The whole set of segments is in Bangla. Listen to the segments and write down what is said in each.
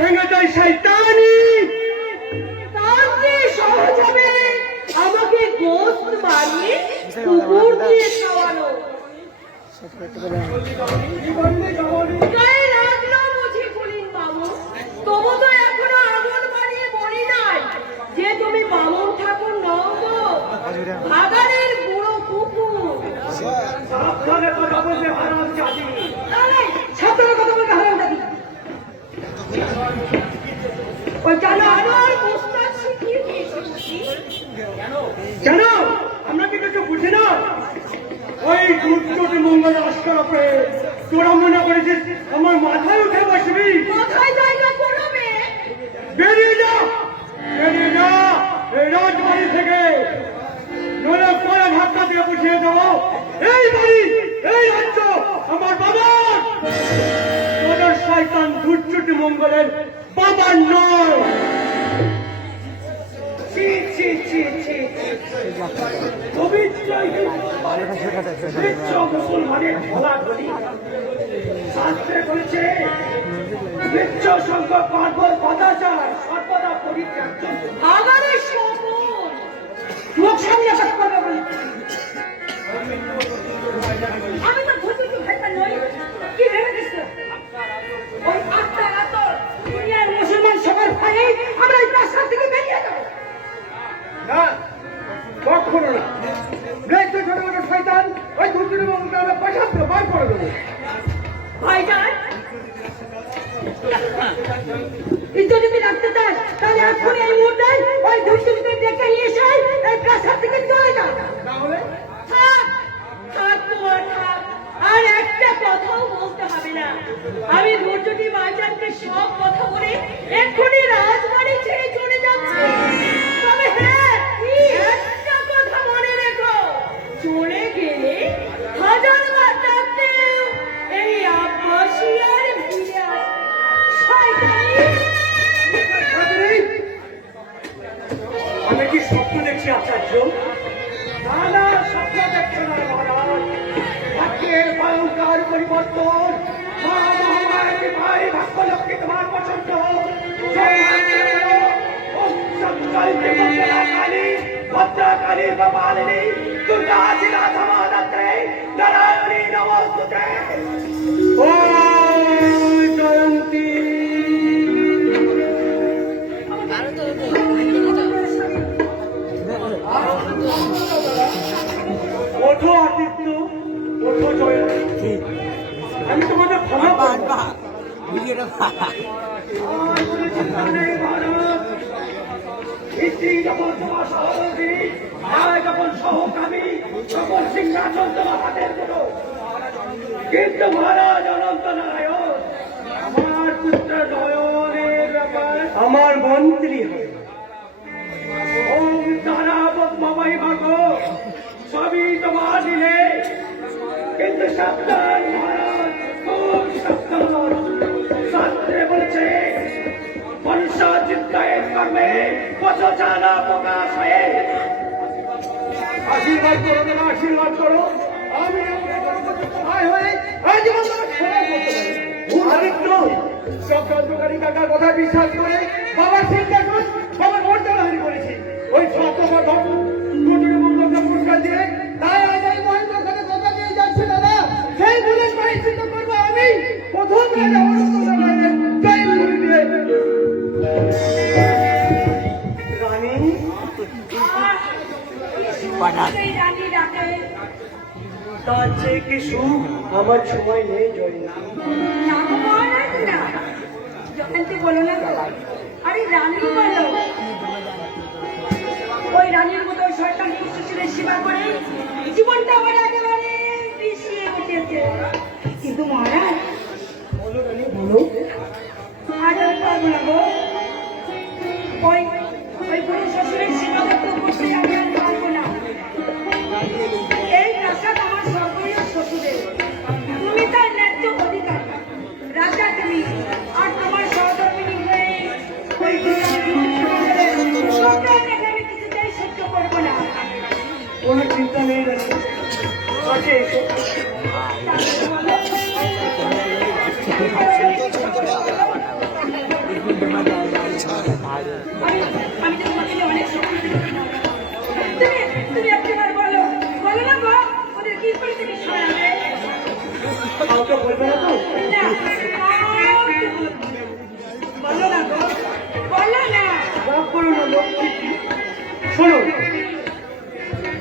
ভেঙে যায় শয়তানি। তাহলে সহজ হবে আমাকে গোস্ত বানিয়ে কুকুর দিয়ে খাওয়ানো। গায়ে লাগলো বুঝি পুলিন বাবু, তবু তো এখনো আগুন বানিয়ে বলি নাই যে তুমি বামন ঠাকুর নও গো, ভাগাড়ের বুড়ো কুকুর। সাবধানে কথা বলতে হারামজাদি। সাবধানে কথা বলতে হারামজাদি। ওই জানো আর মুস্তাক শিখিয়ে দিয়েছি। কেন আমরা কি কিছু বুঝি না? ওই দুর্যোগ মঙ্গল আস্কার উপরে তোরা মনে করেছিস আমার মাথায় উঠে বসবি? কোথায় জায়গা করবে? বেরিয়ে যা, বেরিয়ে যা এই রাজবাড়ি থেকে, নইলে পরে ধাক্কা দিয়ে বুঝিয়ে দেবো এই বাড়ি এই রাজ্য আমার বাবার। তোদের শয়তান দুর্যোগ মঙ্গলের বাবার নয়। শাস্ত্রে বলেছে বৃক্ষ সংখ্যক পার্বণ পদাচার সর্বদা পরিত্যাজ্য। ভাগাড়ের শকুন মুখ সামনে কথা বলবে বলে আমি তো ঘুরতে ভেতর নই। কি ভেবেছিস? ওই আটটা রাত দুনিয়ার মুসলমান সবার ভয়ে আমরা এই প্রাসাদ থেকে বেরিয়ে যাবো না, কখনো না। ছোট ছোট শয়তান ওই দুর্যোগ মঙ্গলকে আমরা পয়সা বার করে দেবো। ভাইজান ইজ্জত যদি রাখতে চান তাহলে এখন এই মুহূর্তে ওই দুষ্টুমিদের ডেকে নিয়ে এসে এই প্রাসাদ থেকে চলে যান। তাহলে থাক থাক তোমার থাক, আর একটা কথাও বলতে হবে না। আমি দুর্যোগী ভাইজানকে সব কথা বলে এক্ষুনি রাজবাড়ি ছেড়ে চলে যাচ্ছি। তবে হ্যাঁ, একটা কথা মনে রেখো, চলে গেলে হাজার বার ডাকতেও এই আব্বাসিয়ার ফিরে আসবে। আমি কি স্বপ্ন দেখছি আচার্য? না না, স্বপ্ন দেখছো না মহারাজ। ভাগ্যের ভয়ঙ্কর পরিবর্তন। মা মহামারী ভাই ভাগ্যলক্ষ্মী তোমার পছন্দ। কালী ভদ্রাকালী কপালিনী দুর্গা জিলা সমাদাত্রে নারায়ণী নমস্তুতে। জয়ন্তী ওঠো আদিত্য, ওঠো জয়ন্তী। আমি তোমাদের ক্ষমা করব। যখন তোমার সহযোগী, যখন সহকামী, তখন সিংহাসন তোমার হাতের মুঠো। কিন্তু মহারাজ অনন্ত নারায়ণ, আমার পুত্র নয়নের ব্যাপার আমার মন্ত্রী হয়। ওম তারা পদ্মময়ী ভাগ সবই তোমার দিলে, কিন্তু সাবধান মহারাজ, খুব সাবধান। শাস্ত্রে বলেছে মনুষ্য চিন্তায় কর্মে কত জানা প্রকাশ হয়ে। আশীর্বাদ করো না, আশীর্বাদ করো। আমি ভাই হয়ে আজীবন সেবা করতে পারি। চক্রান্তকারী কাকার কথা বিশ্বাস করে বাবার সিংহাসন বাবার মর্যাদাহানি করেছি। ওই সত্যবার মঙ্গলকে পুরস্কার দিয়ে তাই আজ এই মহেন্দ্র সাথে কথা দিয়ে যাচ্ছে দাদা। সেই ভুলে প্রায়শ্চিত্ত করবো আমি। প্রথম রাজা অনন্ত নারায়ণের জয় গুরু দিয়ে। রানী রানী ডাকে তার চেয়ে কি সুখ আমার সময় নেই জয়ন্তী। জয়ন্তী বলো না, আরে রানী বলো। ওই রানীর মতো শয়তান শ্বশুরের সেবা করে জীবনটা আমার একেবারে পিছিয়ে উঠেছে। কিন্তু মহারাজ বলো রানী, বলো। আজ আর পারবো না গো। ওই বুড়ো শ্বশুরের সেবা করতে আমি আর পারবো না। এই প্রাসাদ আমার সর্বৈব শ্বশুরের, তুমি তার ন্যায্য অধিকার। রাজা তুমি, আর তোমার সহধর্মিনী হয়ে ওই আমি কিছুতেই সহ্য করবো না। কোনো চিন্তা নেই রানী, কাছে এসো।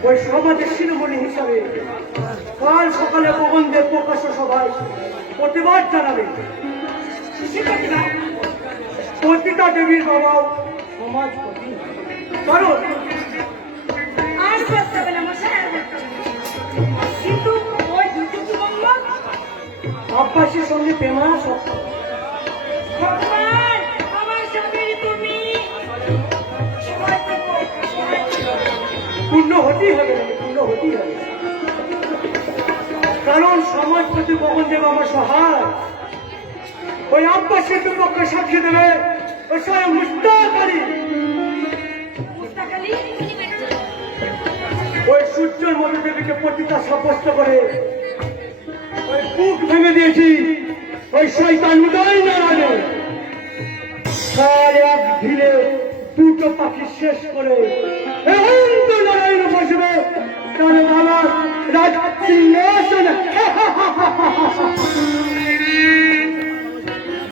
ওই সমাজের শিরোমণি হিসাবে কাল সকালে প্রবন্ধের প্রকাশ্য সভায় প্রতিবাদ জানাবে। সে প্রতিভা পতিতা দেবীর বাবাও সমাজপতি, কারণ আর করতে হবে না মশাই, আর করতে হবে না। কিন্তু ওই দুটো কি বলল? আব্বাসীর সঙ্গে প্রেমা সত্য। ভগবান, আমার স্বামীর তুমি সময় দেবো, সময় দেবো। পূর্ণ হতেই হবে, পূর্ণ হতেই হবে, কারণ সমাজপতি প্রবন্ধেব আমার সহায়। ওই আব্বাসীর বিপক্ষে সাক্ষী দেবে ওই স্বয়ং মুস্তাক আলী। মুস্তাক আলী? ওই সূর্যের মতো দেবীকে পতিতা সাব্যস্ত করে ওই বুক ভেঙে দিয়েছি ওই শয়তান উদয় নারায়ণে। কাল এক ঢিলে দুটো পাখি শেষ করে এই অনন্ত নারায়ণ বসে